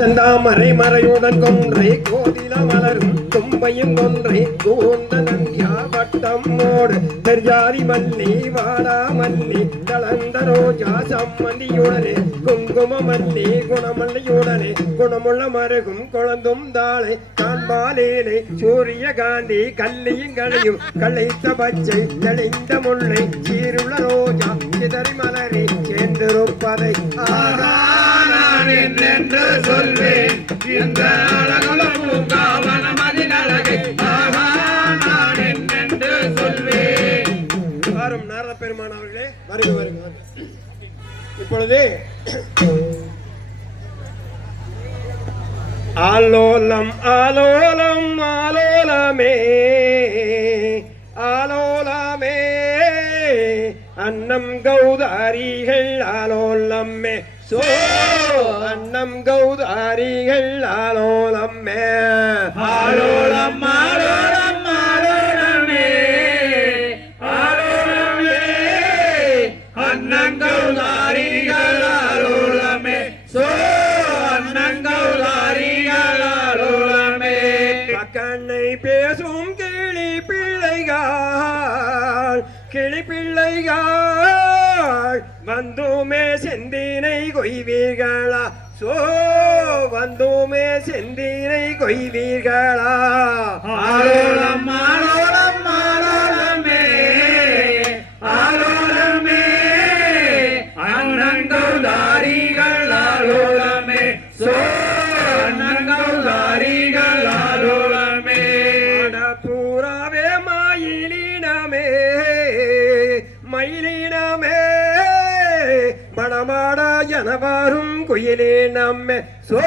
செந்தாமரை மறையுடன் கொன்றை கோதில மலரும் தும்பையும் கொன்றை கூந்த நந்தியா வட்டம் மோடு தெரியாதி மல்லி வாடா மல்லி தளந்த ரோஜா சம்மந்தியுடனே குங்கும மல்லி குணமல்லியுடனே குணமுள்ள மருகும் குழந்தும் தாளை காண்பாலேனை சூரிய காந்தி கல்லியும் களையும் களைத்த பச்சை தெளிந்த முல்லை சீருள்ள ரோஜா சிதறி மலரை சேர்ந்திருப்பதை என்று சொல்வேன் இந்த அழகுல பூங்காவனம் அதின் அழகை நான் என்று சொல்வேன். வாரும் நாரத பெருமான் அவர்களே வருக வருக. இப்பொழுது ஆலோலம் ஆலோலம் ஆலோலமே ஆலோலமே அன்னம் கௌதாரிகள் ஆலோலம்மே சோ அன்னம் கௌதாரிகள் ஆலோலம்மே ஆலோலம் ஆலோலம் ஆலோலமே ஆலோலமே அன்னம் கௌதாரிகள் ஆலோலமே சோ அன்னம் கௌதாரிகள் ஆலோலமே. கண்ணை பேசும் கிளி பிள்ளைகள் கிளி பிள்ளைகள் வந்துமே செந்தினை கொய்வீர்களா சோ வந்துமே செந்தினை கொய்வீர்களா ஆலோலம் ஆலோலம் ஆலோலமே ஆலோலமே அன்னங்கௌதாரிகள் ஆலோலமே சோ அன்னங்கௌதாரிகள் ஆலோலமே. பூராவே மயிலினமே மயிலினமே மடமாட எனவாரும் குயிலே நம்மே சோ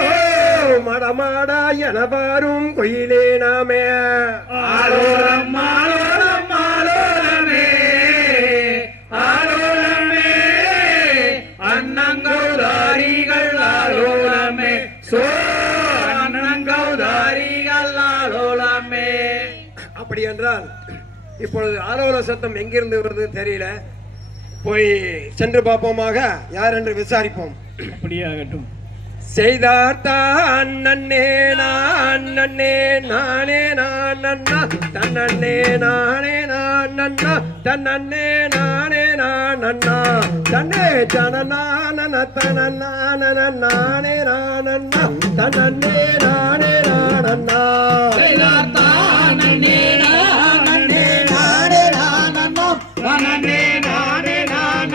மடமாட எனவாரும் குயிலே நாமே ஆலோலம் ஆலோலம் ஆலோலமே ஆலோலமே அன்னங்கௌதாரிகள் ஆலோலமே சோ அன்னங்கௌதாரிகள் ஆலோலமே. அப்படி என்றால் இப்பொழுது ஆலோல சத்தம் எங்கிருந்து வருது தெரியல, போய் சென்று பார்ப்போமாக, யார் என்று விசாரிப்போம். அப்படியாகட்டும். செய்தார்த்தான் நன்னே நான் நன்னே நானே நான் நன்னா தன்னே நானே நான் நன்னா தன்னே நானே நான் நன்னா தன்னே தனநான தனநான நானே நான் நன்னா தன்னே நானே நான் நன்னா செய்தார்த்தான் நன்னே நானே நானே நான் நன்னா தன்னே நானே நான்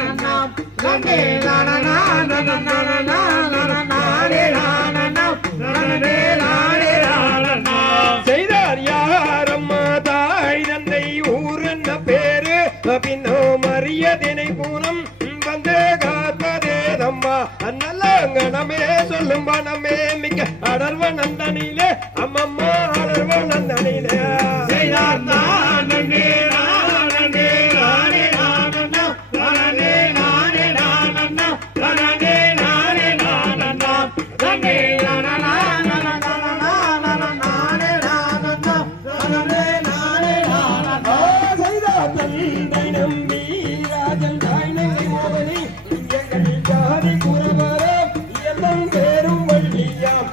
நன்னா தன்னே நானே நான் நன்னா தன்னே செய்தார் யாரம்மா தாய் தந்தை ஊர் என்ன பேரு பின்னோ மரியதினை பூனம் வந்து காப்பதேதம்மா அந்நல்லங்கனமே சொல்லும் வனமே மிக்க அடர்வ நந்தனிலே அம்மம்மா அடர்வ நந்தனிலே செய்தார் தான் நன்னே நானே நானே நானன்னா தன்னே நானே நானன்னா தன்னே நானே நானன்னா தன்னே நானனா நானனா நானே நானன்னா தன்னே நானே நானன்னா. செய்தார் தந்தை நம்பி ராஜன் தாய் நங்கை மோகனி எங்கள் ஜாதி குருவரம் எல்லாம் பேரும் வள்ளியாம்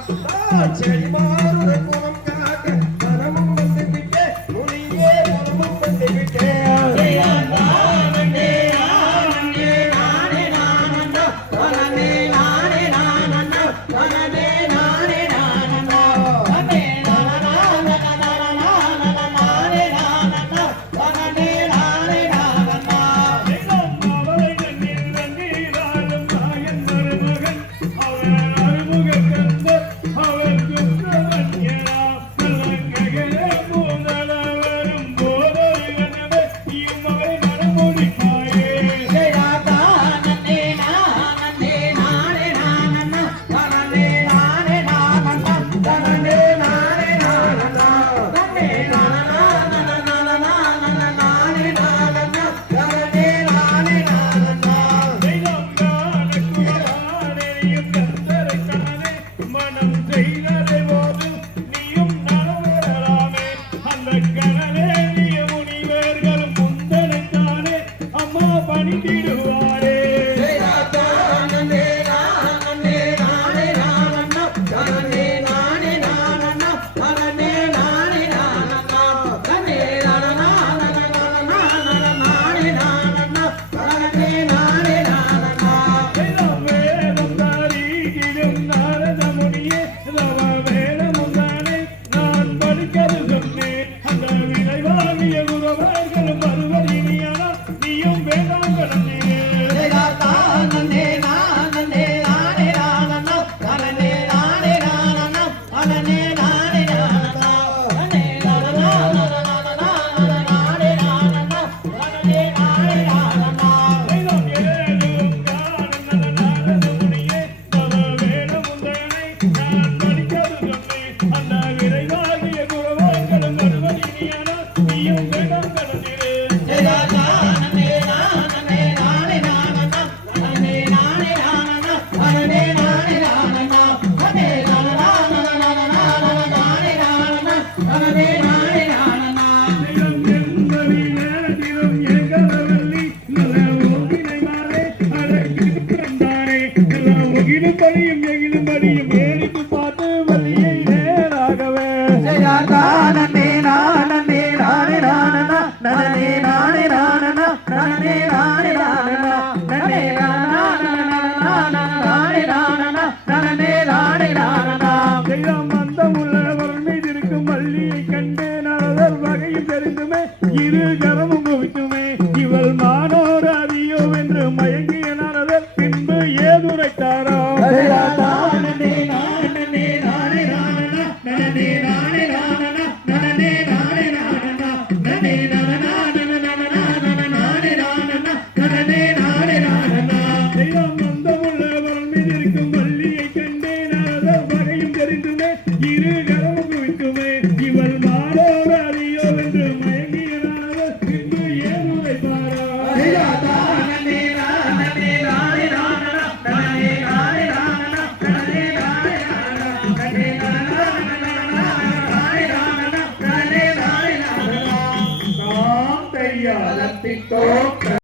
செடி மாறுற குணம் காக்க மனமும் வந்து விட்டே முனியே மனமும் வந்து விட்டே செய்தார் தான் நன்னே நானே நானன்னா தன்னே நானே நானன்னா தன்னே நானே நானன்னா தன்னே நானனா நானே நானன்னா தன்னே நானே நானன்னா. அவளை நன்னில் நன்னீராலும் நாயன் மருமகன் அவன் அருமுகக்கந்த அவன் குற்றவன்யலாம் நல்லங்கைகளே மூதலவரும் போதொருவனவே இம்மவை மனமுடிப்பாயே. செய்தார் தான் நன்னே நானே நானே நானன்னா தன்னே பாரோ ஐயா தானே நானே நானே நானே நானே நானே நானே நானே நானே நானே தெய்வம் மந்தமுள்ளவன் மீதிருக்கும் வள்ளியை கண்டேன் அதர் வகையும் தெரிந்துமே இரு கரமும் குவிக்குமே இவள் மாறோ அறியோ என்று மயங்கியனானவர் பின்பு ஏறுதை பாரோ ஐயா தானே நானே நானே நானே நானே தாம் தையாலத்திட்டோ